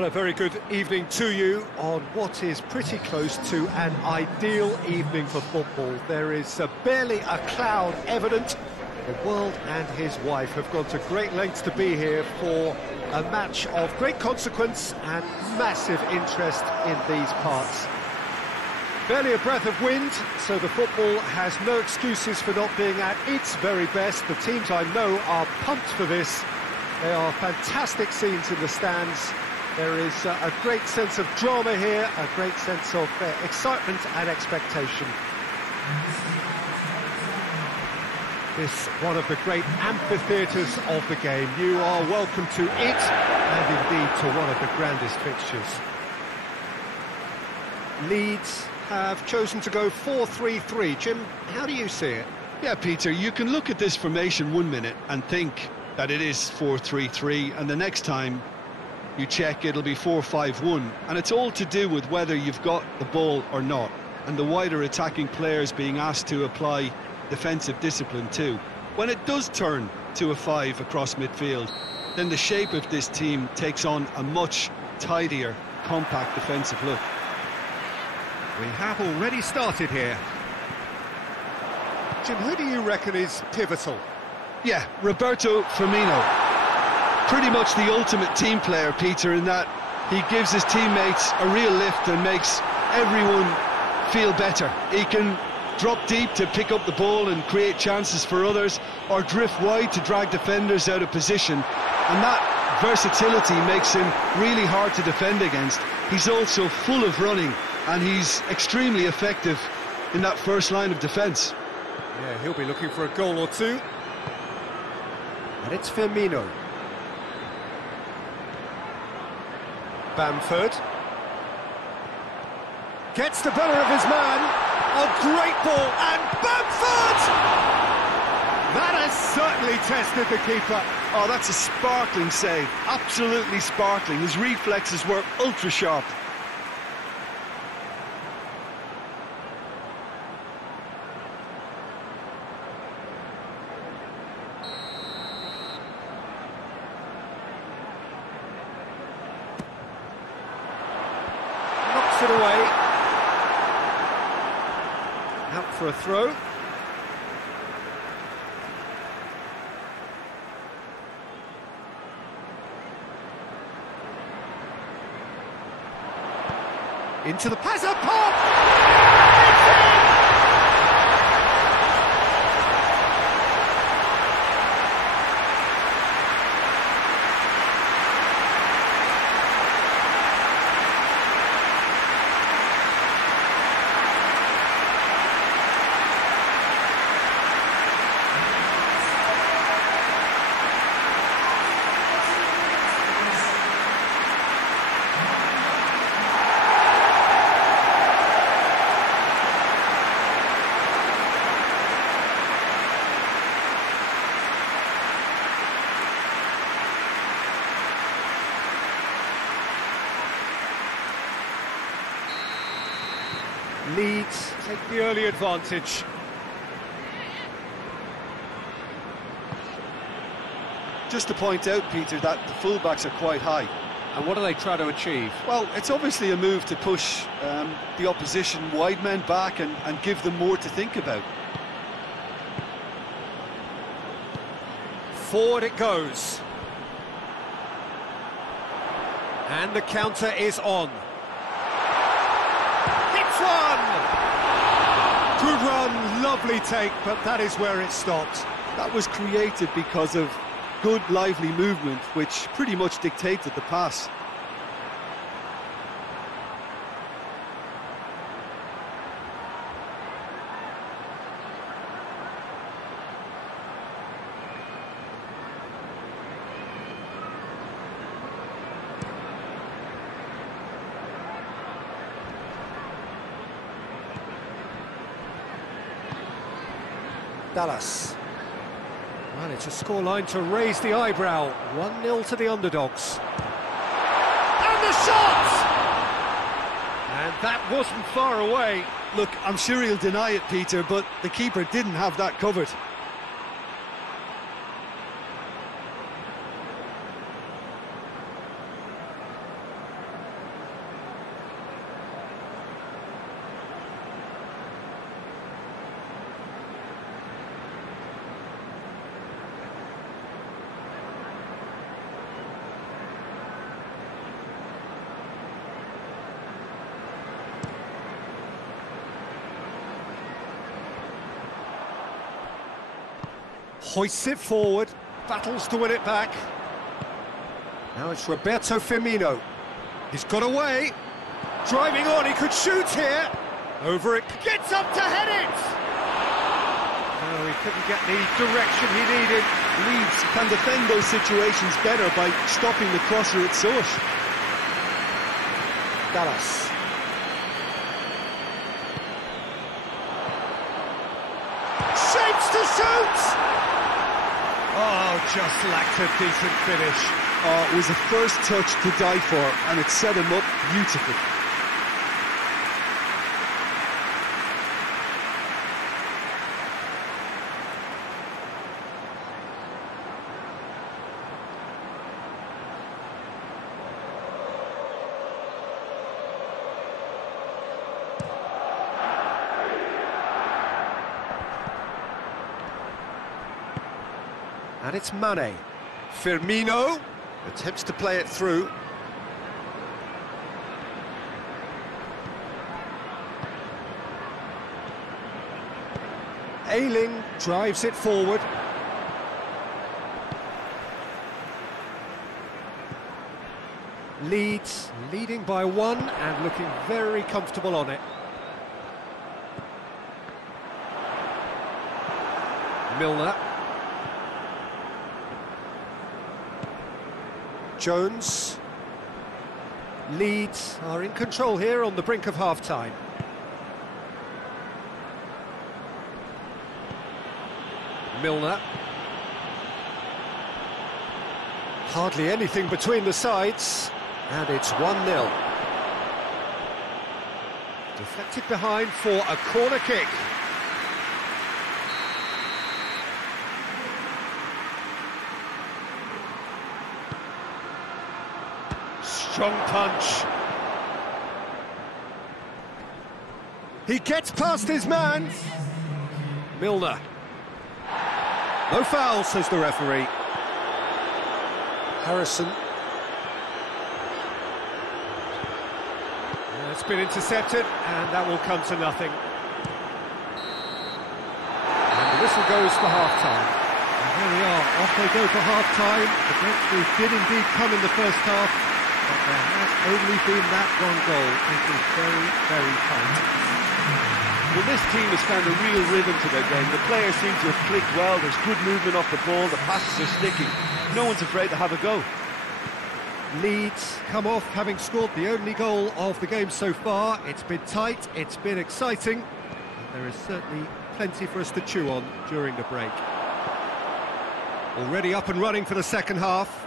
Well, a very good evening to you on what is pretty close to an ideal evening for football. There is barely a cloud evident. The world and his wife have gone to great lengths to be here for a match of great consequence and massive interest in these parts. Barely a breath of wind, so the football has no excuses for not being at its very best. The teams I know are pumped for this. There are fantastic scenes in the stands. There is a great sense of drama here, a great sense of excitement and expectation. This one of the great amphitheatres of the game. You are welcome to it, and indeed to one of the grandest fixtures. Leeds have chosen to go 4-3-3. Jim, how do you see it? Yeah, Peter, you can look at this formation 1 minute and think that it is 4-3-3, and the next time you check, it'll be 4-5-1, and it's all to do with whether you've got the ball or not, and the wider attacking players being asked to apply defensive discipline too. When it does turn to a 5 across midfield, then the shape of this team takes on a much tidier, compact defensive look. We have already started here. Jim, who do you reckon is pivotal? Yeah, Roberto Firmino. Pretty much the ultimate team player, Peter, in that he gives his teammates a real lift and makes everyone feel better. He can drop deep to pick up the ball and create chances for others, or drift wide to drag defenders out of position, and that versatility makes him really hard to defend against. He's also full of running, and he's extremely effective in that first line of defence. Yeah, he'll be looking for a goal or two. And it's Firmino. Bamford gets the better of his man. A great ball, and Bamford! That has certainly tested the keeper. Oh, that's a sparkling save, absolutely sparkling. His reflexes were ultra sharp. Knocks it away. Out for a throw. Into the pass, a pop! Leeds take the early advantage. Just to point out, Peter, that the fullbacks are quite high. And what do they try to achieve? Well, it's obviously a move to push the opposition wide men back and give them more to think about. Forward it goes. And the counter is on. Hits one! Good run, lovely take, but that is where it stopped. That was created because of good, lively movement, which pretty much dictated the pass. Dallas. Well, it's a scoreline to raise the eyebrow. 1-0 to the underdogs. And the shot! And that wasn't far away. Look, I'm sure he'll deny it, Peter, but the keeper didn't have that covered. Hoists it forward, battles to win it back. Now it's Roberto Firmino. He's got away. Driving on, he could shoot here. Over it, gets up to head it! No, he couldn't get the direction he needed. Leeds can defend those situations better by stopping the crosser at source. Dallas. Shapes to shoot! Oh, just lacked a decent finish. Oh, it was a first touch to die for, and it set him up beautifully. And it's Mane. Firmino attempts to play it through. Ayling drives it forward. Leeds leading by 1 and looking very comfortable on it. Milner. Jones. Leeds are in control here on the brink of half-time. Milner. Hardly anything between the sides, and it's 1-0. Deflected behind for a corner kick. Strong punch. He gets past his man. Milner. No foul, says the referee. Harrison. It's been intercepted, and that will come to nothing. And the whistle goes for half-time. And here we are, off they go for half-time. The breakthrough did indeed come in the first half, but there has only been that one goal. It is very, very tight. Well, this team has found a real rhythm to their game. The players seem to have clicked well. There's good movement off the ball. The passes are sticking. No one's afraid to have a go. Leeds come off having scored the only goal of the game so far. It's been tight, it's been exciting, and there is certainly plenty for us to chew on during the break. Already up and running for the second half.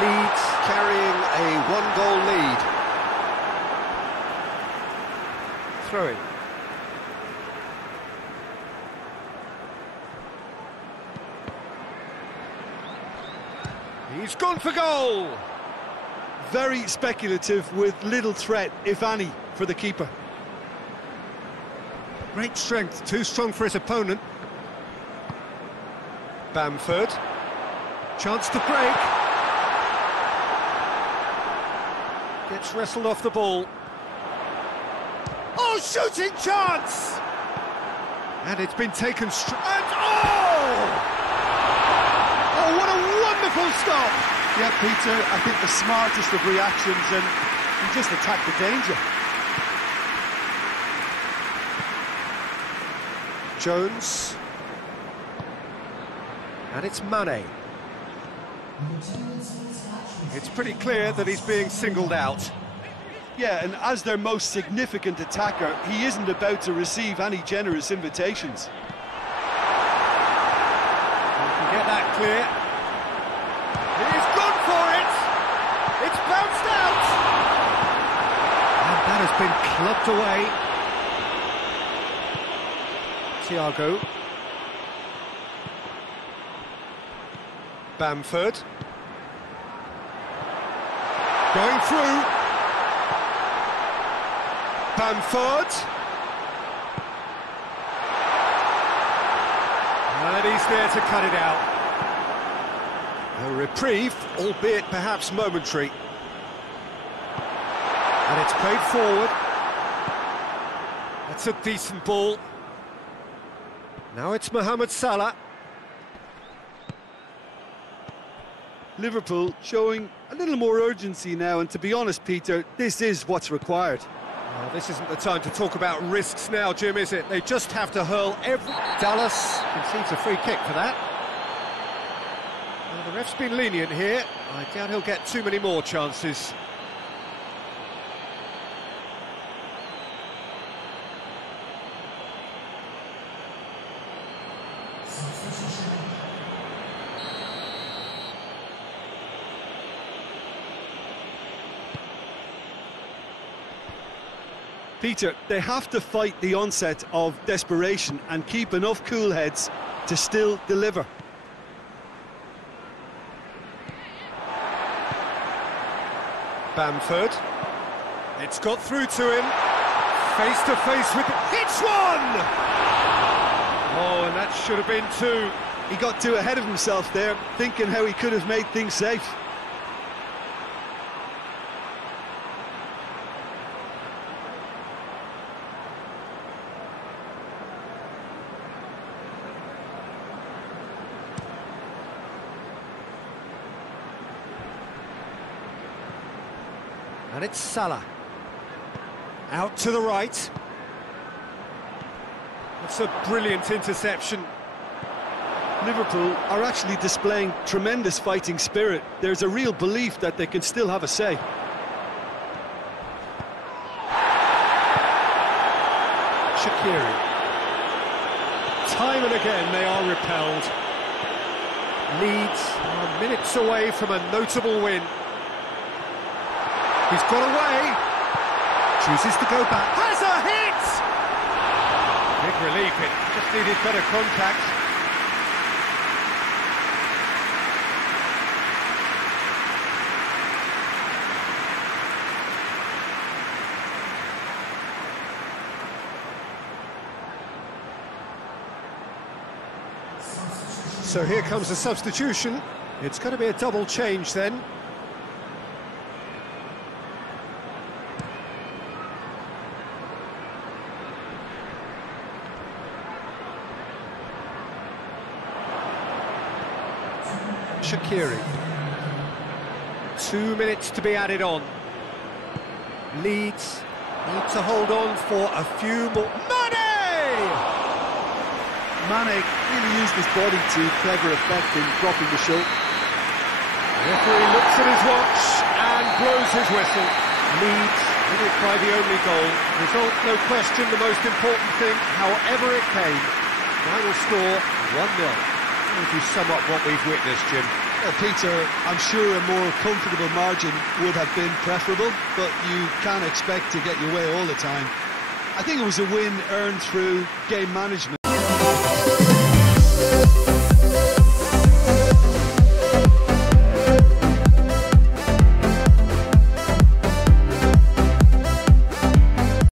Leeds carrying a 1-goal lead. Throw-in. He's gone for goal! Very speculative with little threat, if any, for the keeper. Great strength, too strong for his opponent. Bamford. Chance to break. Gets wrestled off the ball. Oh, shooting chance! And it's been taken and oh! Oh, what a wonderful stop! Yeah, Peter, I think the smartest of reactions, and he just attacked the danger. Jones. And it's Mane. It's pretty clear that he's being singled out. Yeah, and as their most significant attacker, he isn't about to receive any generous invitations. You can get that clear. He's gone for it! It's bounced out! And that has been clubbed away. Thiago. Bamford. Going through. Bamford. And he's there to cut it out. A reprieve, albeit perhaps momentary. And it's played forward. That's a decent ball. Now it's Mohamed Salah. Liverpool showing a little more urgency now, and to be honest, Peter, this is what's required. Well, this isn't the time to talk about risks now, Jim, is it? They just have to hurl every... Dallas concedes a free kick for that. Well, the ref's been lenient here. I doubt he'll get too many more chances. Peter, they have to fight the onset of desperation and keep enough cool heads to still deliver. Bamford. It's got through to him. Face to face with... It's one! Oh, and that should have been two. He got too ahead of himself there, thinking how he could have made things safe. And it's Salah. Out to the right. That's a brilliant interception. Liverpool are actually displaying tremendous fighting spirit. There's a real belief that they can still have a say. Shaqiri. Time and again they are repelled. Leeds are minutes away from a notable win. He's got away. Chooses to go back. Has a hit! Big relief, it just needed better contact. So here comes a substitution. It's going to be a double change then. Shaqiri. 2 minutes to be added on. Leeds need to hold on for a few more. Mane really used his body to clever effect in dropping the shot. The referee looks at his watch and blows his whistle. Leeds win it by the only goal. Result, no question, the most important thing, however it came. Final score, 1-0. How would you sum up what we've witnessed, Jim? Well, Peter, I'm sure a more comfortable margin would have been preferable, but you can't expect to get your way all the time. I think it was a win earned through game management.